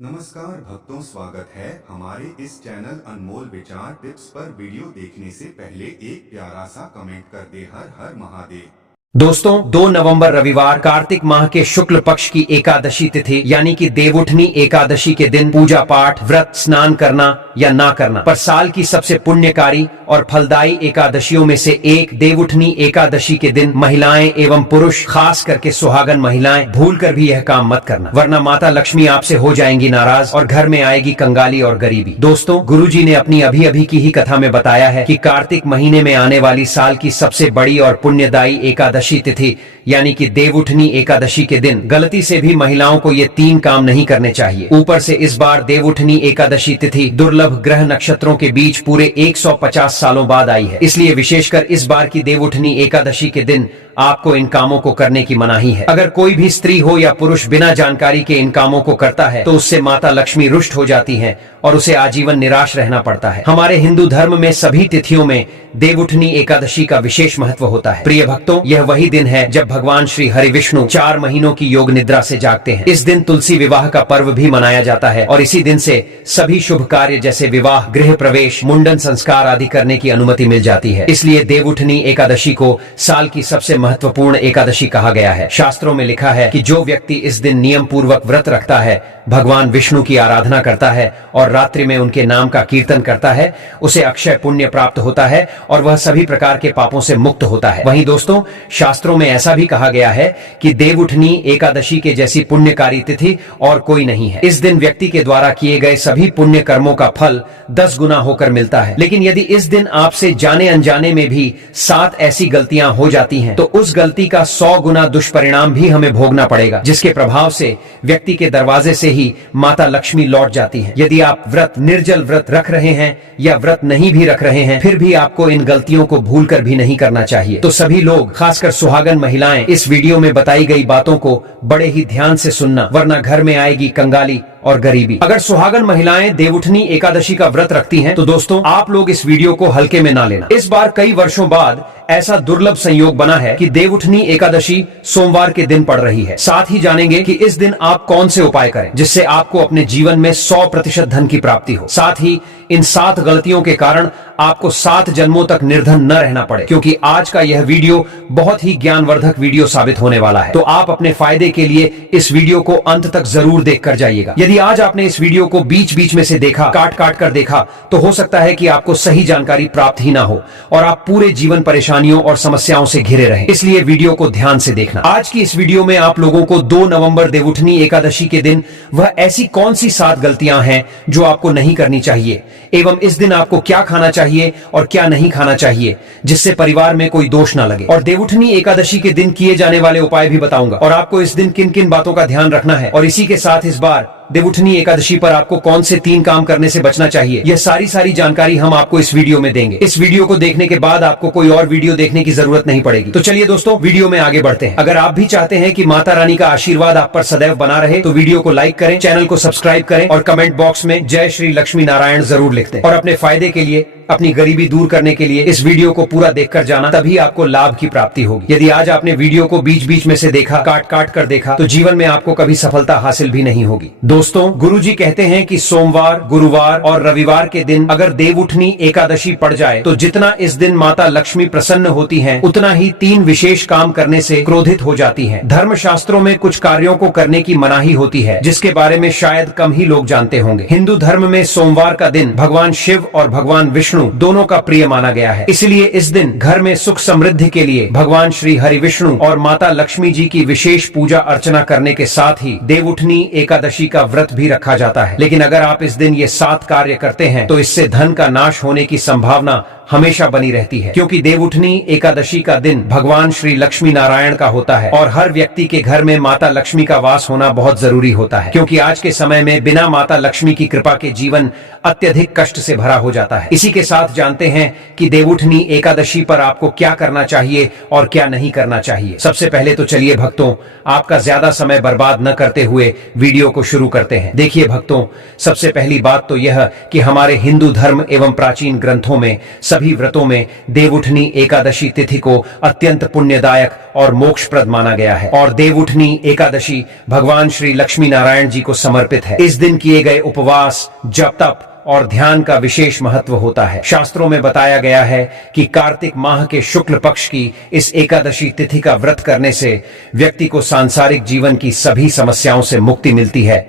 नमस्कार भक्तों, स्वागत है हमारे इस चैनल अनमोल विचार टिप्स पर। वीडियो देखने से पहले एक प्यारा सा कमेंट कर दे। हर हर महादेव। दोस्तों 2 नवंबर रविवार कार्तिक माह के शुक्ल पक्ष की एकादशी तिथि यानी कि देवउठनी एकादशी के दिन पूजा पाठ, व्रत, स्नान करना या ना करना पर साल की सबसे पुण्यकारी और फलदायी एकादशियों में से एक देवउठनी एकादशी के दिन महिलाएं एवं पुरुष, खास करके सुहागन महिलाएं, भूलकर भी यह काम मत करना, वरना माता लक्ष्मी आपसे हो जाएंगी नाराज और घर में आएगी कंगाली और गरीबी। दोस्तों, गुरुजी ने अपनी अभी अभी की ही कथा में बताया है कि कार्तिक महीने में आने वाली साल की सबसे बड़ी और पुण्यदायी एकादशी तिथि यानी कि देवउठनी एकादशी के दिन गलती से भी महिलाओं को ये 3 काम नहीं करने चाहिए। ऊपर से इस बार देवउठनी एकादशी तिथि दुर्लभ ग्रह नक्षत्रों के बीच पूरे 150 सालों बाद आई है, इसलिए विशेषकर इस बार की देवउठनी एकादशी के दिन आपको इन कामों को करने की मनाही है। अगर कोई भी स्त्री हो या पुरुष बिना जानकारी के इन कामों को करता है तो उससे माता लक्ष्मी रुष्ट हो जाती हैं और उसे आजीवन निराश रहना पड़ता है। हमारे हिंदू धर्म में सभी तिथियों में देवउठनी एकादशी का विशेष महत्व होता है। प्रिय भक्तों, यह वही दिन है जब भगवान श्री हरि विष्णु 4 महीनों की योग निद्रा से जागते हैं। इस दिन तुलसी विवाह का पर्व भी मनाया जाता है और इसी दिन से सभी शुभ कार्य जैसे विवाह, गृह प्रवेश, मुंडन संस्कार आदि करने की अनुमति मिल जाती है। इसलिए देवउठनी एकादशी को साल की सबसे महत्वपूर्ण एकादशी कहा गया है। शास्त्रों में लिखा है कि जो व्यक्ति इस दिन नियम पूर्वक व्रत रखता है, भगवान विष्णु की आराधना करता है और रात्रि में उनके नाम का कीर्तन करता है, उसे अक्षय पुण्य प्राप्त होता है और वह सभी प्रकार के पापों से मुक्त होता है। वहीं दोस्तों, शास्त्रों में ऐसा भी कहा गया है कि देवउठनी एकादशी के जैसी पुण्यकारी तिथि और कोई नहीं है। इस दिन व्यक्ति के द्वारा किए गए सभी पुण्य कर्मों का फल 10 गुना होकर मिलता है। लेकिन यदि इस दिन आपसे जाने अनजाने में भी 7 ऐसी गलतियां हो जाती हैं, तो उस गलती का 100 गुना दुष्परिणाम भी हमें भोगना पड़ेगा, जिसके प्रभाव से व्यक्ति के दरवाजे से ही माता लक्ष्मी लौट जाती है। यदि आप व्रत, निर्जल व्रत रख रहे हैं या व्रत नहीं भी रख रहे हैं, फिर भी आपको इन गलतियों को भूलकर भी नहीं करना चाहिए। तो सभी लोग, खासकर सुहागन महिलाएं, इस वीडियो में बताई गई बातों को बड़े ही ध्यान से सुनना, वरना घर में आएगी कंगाली और गरीबी। अगर सुहागन महिलाएं देवउठनी एकादशी का व्रत रखती हैं, तो दोस्तों आप लोग इस वीडियो को हल्के में ना लेना। इस बार कई वर्षों बाद ऐसा दुर्लभ संयोग बना है कि देवउठनी एकादशी सोमवार के दिन पड़ रही है। साथ ही जानेंगे कि इस दिन आप कौन से उपाय करें जिससे आपको अपने जीवन में 100% धन की प्राप्ति हो। साथ ही इन 7 गलतियों के कारण आपको 7 जन्मों तक निर्धन न रहना पड़े, क्योंकि आज का यह वीडियो बहुत ही ज्ञानवर्धक वीडियो साबित होने वाला है। तो आप अपने फायदे के लिए इस वीडियो को अंत तक जरूर देख कर जाइएगा। यदि आज आपने इस वीडियो को बीच बीच में से देखा, काट काट कर देखा, तो हो सकता है कि आपको सही जानकारी प्राप्त ही ना हो और आप पूरे जीवन परेशानियों और समस्याओं से घिरे रहें। इसलिए वीडियो को ध्यान से देखना। आज की इस वीडियो में आप लोगों को 2 नवंबर देवउठनी एकादशी के दिन वह ऐसी कौन सी 7 गलतियां हैं जो आपको नहीं करनी चाहिए, एवं इस दिन आपको क्या खाना चाहिए और क्या नहीं खाना चाहिए जिससे परिवार में कोई दोष ना लगे। और देवउठनी एकादशी के दिन किए जाने वाले उपाय भी बताऊंगा और आपको इस दिन किन किन बातों का ध्यान रखना है। और इसी के साथ इस बार देवउठनी एकादशी पर आपको कौन से 3 काम करने से बचना चाहिए, यह सारी जानकारी हम आपको इस वीडियो में देंगे। इस वीडियो को देखने के बाद आपको कोई और वीडियो देखने की जरूरत नहीं पड़ेगी। तो चलिए दोस्तों, वीडियो में आगे बढ़ते हैं। अगर आप भी चाहते हैं कि माता रानी का आशीर्वाद आप पर सदैव बना रहे, तो वीडियो को लाइक करें, चैनल को सब्सक्राइब करें और कमेंट बॉक्स में जय श्री लक्ष्मी नारायण जरूर लिख दें। और अपने फायदे के लिए, अपनी गरीबी दूर करने के लिए इस वीडियो को पूरा देखकर जाना, तभी आपको लाभ की प्राप्ति होगी। यदि आज आपने वीडियो को बीच बीच में से देखा, काट काट कर देखा, तो जीवन में आपको कभी सफलता हासिल भी नहीं होगी। दोस्तों, गुरुजी कहते हैं कि सोमवार, गुरुवार और रविवार के दिन अगर देवउठनी एकादशी पड़ जाए, तो जितना इस दिन माता लक्ष्मी प्रसन्न होती हैं, उतना ही 3 विशेष काम करने से क्रोधित हो जाती हैं। धर्म शास्त्रों में कुछ कार्यों को करने की मनाही होती है, जिसके बारे में शायद कम ही लोग जानते होंगे। हिंदू धर्म में सोमवार का दिन भगवान शिव और भगवान विष्णु दोनों का प्रिय माना गया है। इसलिए इस दिन घर में सुख समृद्धि के लिए भगवान श्री हरि विष्णु और माता लक्ष्मी जी की विशेष पूजा अर्चना करने के साथ ही देवउठनी एकादशी का व्रत भी रखा जाता है। लेकिन अगर आप इस दिन ये 7 कार्य करते हैं, तो इससे धन का नाश होने की संभावना हमेशा बनी रहती है, क्योंकि देवउठनी एकादशी का दिन भगवान श्री लक्ष्मी नारायण का होता है और हर व्यक्ति के घर में माता लक्ष्मी का वास होना बहुत जरूरी होता है, क्योंकि आज के समय में बिना माता लक्ष्मी की कृपा के जीवन अत्यधिक कष्ट से भरा हो जाता है। इसी के साथ जानते हैं कि देवउठनी एकादशी पर आपको क्या करना चाहिए और क्या नहीं करना चाहिए। सबसे पहले तो चलिए भक्तों, आपका ज्यादा समय बर्बाद न करते हुए वीडियो को शुरू करते हैं। देखिए भक्तों, सबसे पहली बात तो यह कि हमारे हिंदू धर्म एवं प्राचीन ग्रंथों में सभी व्रतों में देवउठनी एकादशी तिथि को अत्यंत पुण्यदायक और मोक्षप्रद माना गया है और देवउठनी एकादशी भगवान श्री लक्ष्मी नारायण जी को समर्पित है। इस दिन किए गए उपवास, जप तप और ध्यान का विशेष महत्व होता है। शास्त्रों में बताया गया है कि कार्तिक माह के शुक्ल पक्ष की इस एकादशी तिथि का व्रत करने से व्यक्ति को सांसारिक जीवन की सभी समस्याओं से मुक्ति मिलती है,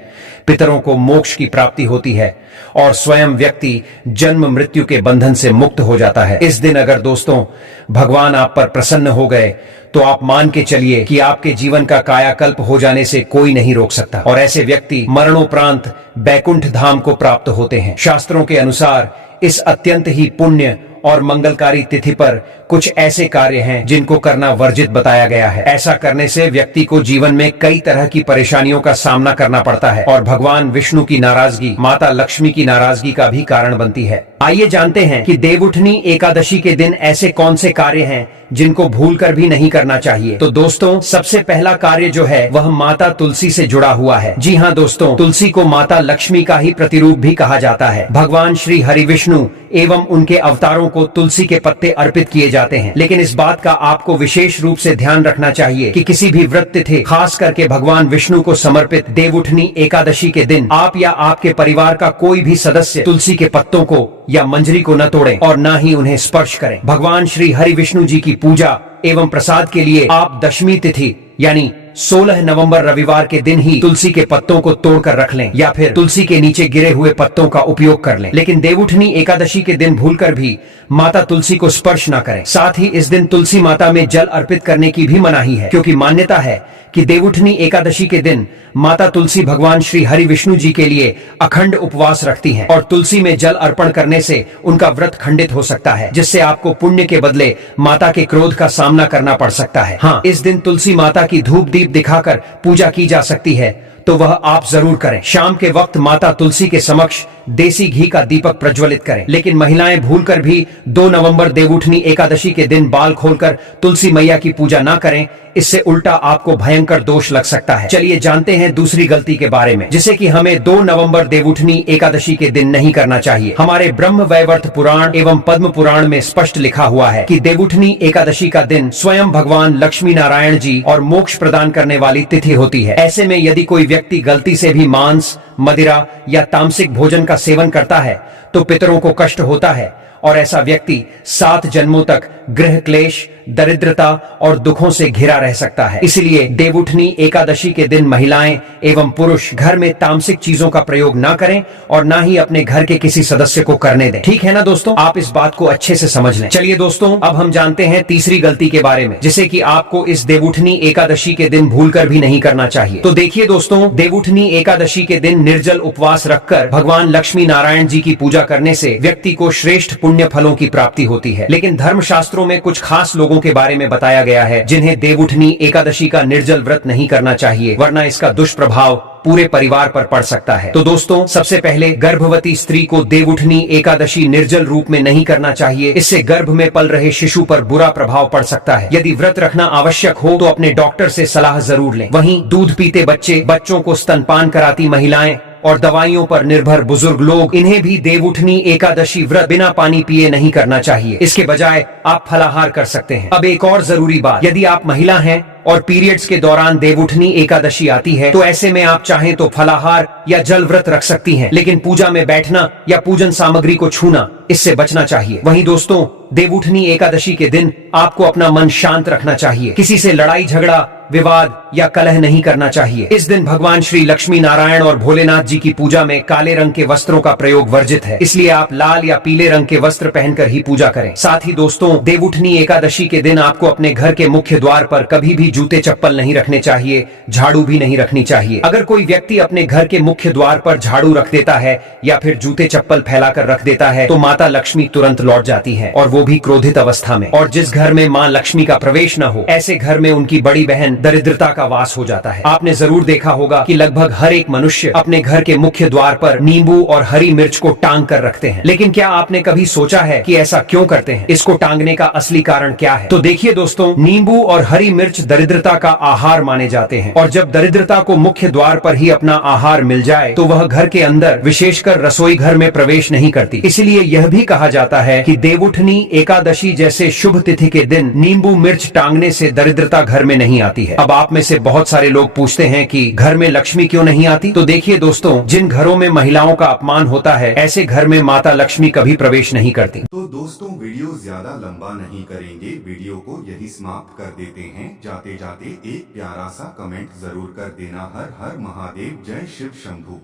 पितरों को मोक्ष की प्राप्ति होती है और स्वयं व्यक्ति जन्म मृत्यु के बंधन से मुक्त हो जाता है। इस दिन अगर दोस्तों भगवान आप पर प्रसन्न हो गए तो आप मान के चलिए कि आपके जीवन का कायाकल्प हो जाने से कोई नहीं रोक सकता और ऐसे व्यक्ति मरणोपरांत बैकुंठ धाम को प्राप्त होते हैं। शास्त्रों के अनुसार इस अत्यंत ही पुण्य और मंगलकारी तिथि पर कुछ ऐसे कार्य हैं जिनको करना वर्जित बताया गया है। ऐसा करने से व्यक्ति को जीवन में कई तरह की परेशानियों का सामना करना पड़ता है और भगवान विष्णु की नाराजगी, माता लक्ष्मी की नाराजगी का भी कारण बनती है। आइए जानते हैं कि देवउठनी एकादशी के दिन ऐसे कौन से कार्य हैं जिनको भूलकर भी नहीं करना चाहिए। तो दोस्तों सबसे पहला कार्य जो है वह माता तुलसी से जुड़ा हुआ है। जी हाँ दोस्तों, तुलसी को माता लक्ष्मी का ही प्रतिरूप भी कहा जाता है। भगवान श्री हरि विष्णु एवं उनके अवतारों को तुलसी के पत्ते अर्पित किए जाते हैं, लेकिन इस बात का आपको विशेष रूप से ध्यान रखना चाहिए कि किसी भी व्रत तिथि, खास करके भगवान विष्णु को समर्पित देवउठनी एकादशी के दिन आप या आपके परिवार का कोई भी सदस्य तुलसी के पत्तों को या मंजरी को न तोड़ें और न ही उन्हें स्पर्श करें। भगवान श्री हरि विष्णु जी की पूजा एवं प्रसाद के लिए आप दशमी तिथि यानी 16 नवंबर रविवार के दिन ही तुलसी के पत्तों को तोड़कर रख लें या फिर तुलसी के नीचे गिरे हुए पत्तों का उपयोग कर लें, लेकिन देवउठनी एकादशी के दिन भूलकर भी माता तुलसी को स्पर्श न करें। साथ ही इस दिन तुलसी माता में जल अर्पित करने की भी मनाही है, क्योंकि मान्यता है कि देवउठनी एकादशी के दिन माता तुलसी भगवान श्री हरि विष्णु जी के लिए अखंड उपवास रखती हैं और तुलसी में जल अर्पण करने से उनका व्रत खंडित हो सकता है, जिससे आपको पुण्य के बदले माता के क्रोध का सामना करना पड़ सकता है। हाँ, इस दिन तुलसी माता की धूप दीप दिखाकर पूजा की जा सकती है, तो वह आप जरूर करें। शाम के वक्त माता तुलसी के समक्ष देसी घी का दीपक प्रज्वलित करें, लेकिन महिलाएं भूलकर भी 2 नवंबर देवउठनी एकादशी के दिन बाल खोलकर तुलसी मैया की पूजा ना करें, इससे उल्टा आपको भयंकर दोष लग सकता है। चलिए जानते हैं दूसरी गलती के बारे में, जिसे कि हमें 2 नवंबर देवउठनी एकादशी के दिन नहीं करना चाहिए। हमारे ब्रह्म वैवर्त पुराण एवं पद्म पुराण में स्पष्ट लिखा हुआ है कि देवउठनी एकादशी का दिन स्वयं भगवान लक्ष्मी नारायण जी और मोक्ष प्रदान करने वाली तिथि होती है। ऐसे में यदि कोई व्यक्ति गलती से भी मांस, मदिरा या तामसिक भोजन का सेवन करता है तो पितरों को कष्ट होता है और ऐसा व्यक्ति 7 जन्मों तक गृह क्लेश, दरिद्रता और दुखों से घिरा रह सकता है। इसलिए देवउठनी एकादशी के दिन महिलाएं एवं पुरुष घर में तामसिक चीजों का प्रयोग ना करें और ना ही अपने घर के किसी सदस्य को करने दें। ठीक है ना दोस्तों, आप इस बात को अच्छे से समझ लें। चलिए दोस्तों, अब हम जानते हैं तीसरी गलती के बारे में, जिसे कि आपको इस देवउठनी एकादशी के दिन भूलकर भी नहीं करना चाहिए। तो देखिए दोस्तों, देवउठनी एकादशी के दिन निर्जल उपवास रखकर भगवान लक्ष्मी नारायण जी की पूजा करने से व्यक्ति को श्रेष्ठ पुण्य फलों की प्राप्ति होती है, लेकिन धर्मशास्त्रों में कुछ खास लोगों के बारे में बताया गया है जिन्हें देवउठनी एकादशी का निर्जल व्रत नहीं करना चाहिए, वरना इसका दुष्प्रभाव पूरे परिवार पर पड़ सकता है। तो दोस्तों, सबसे पहले गर्भवती स्त्री को देवउठनी एकादशी निर्जल रूप में नहीं करना चाहिए। इससे गर्भ में पल रहे शिशु पर बुरा प्रभाव पड़ सकता है। यदि व्रत रखना आवश्यक हो तो अपने डॉक्टर से सलाह जरूर लें। वहीं दूध पीते बच्चे, बच्चों को स्तनपान कराती महिलाएं और दवाइयों पर निर्भर बुजुर्ग लोग, इन्हें भी देवउठनी एकादशी व्रत बिना पानी पिए नहीं करना चाहिए। इसके बजाय आप फलाहार कर सकते हैं। अब एक और जरूरी बात, यदि आप महिला हैं और पीरियड्स के दौरान देवउठनी एकादशी आती है तो ऐसे में आप चाहें तो फलाहार या जल व्रत रख सकती हैं, लेकिन पूजा में बैठना या पूजन सामग्री को छूना, इससे बचना चाहिए। वहीं दोस्तों, देवउठनी एकादशी के दिन आपको अपना मन शांत रखना चाहिए। किसी से लड़ाई झगड़ा, विवाद या कलह नहीं करना चाहिए। इस दिन भगवान श्री लक्ष्मी नारायण और भोलेनाथ जी की पूजा में काले रंग के वस्त्रों का प्रयोग वर्जित है, इसलिए आप लाल या पीले रंग के वस्त्र पहनकर ही पूजा करें। साथ ही दोस्तों, देवउठनी एकादशी के दिन आपको अपने घर के मुख्य द्वार पर कभी भी जूते चप्पल नहीं रखने चाहिए, झाड़ू भी नहीं रखनी चाहिए। अगर कोई व्यक्ति अपने घर के मुख्य द्वार पर झाड़ू रख देता है या फिर जूते चप्पल फैलाकर रख देता है तो माता लक्ष्मी तुरंत लौट जाती है और वो वो भी क्रोधित अवस्था में। और जिस घर में माँ लक्ष्मी का प्रवेश न हो, ऐसे घर में उनकी बड़ी बहन दरिद्रता का वास हो जाता है। आपने जरूर देखा होगा कि लगभग हर एक मनुष्य अपने घर के मुख्य द्वार पर नींबू और हरी मिर्च को टांग कर रखते हैं। लेकिन क्या आपने कभी सोचा है कि ऐसा क्यों करते हैं? इसको टांगने का असली कारण क्या है? तो देखिए दोस्तों, नींबू और हरी मिर्च दरिद्रता का आहार माने जाते हैं, और जब दरिद्रता को मुख्य द्वार पर ही अपना आहार मिल जाए तो वह घर के अंदर, विशेषकर रसोई घर में प्रवेश नहीं करती। इसलिए यह भी कहा जाता है कि देवउठनी एकादशी जैसे शुभ तिथि के दिन नींबू मिर्च टांगने से दरिद्रता घर में नहीं आती है। अब आप में से बहुत सारे लोग पूछते हैं कि घर में लक्ष्मी क्यों नहीं आती? तो देखिए दोस्तों, जिन घरों में महिलाओं का अपमान होता है, ऐसे घर में माता लक्ष्मी कभी प्रवेश नहीं करती। तो दोस्तों, वीडियो ज्यादा लंबा नहीं करेंगे, वीडियो को यही समाप्त कर देते हैं। जाते जाते एक प्यारा सा कमेंट जरूर कर देना। हर हर महादेव, जय शिव शंभू।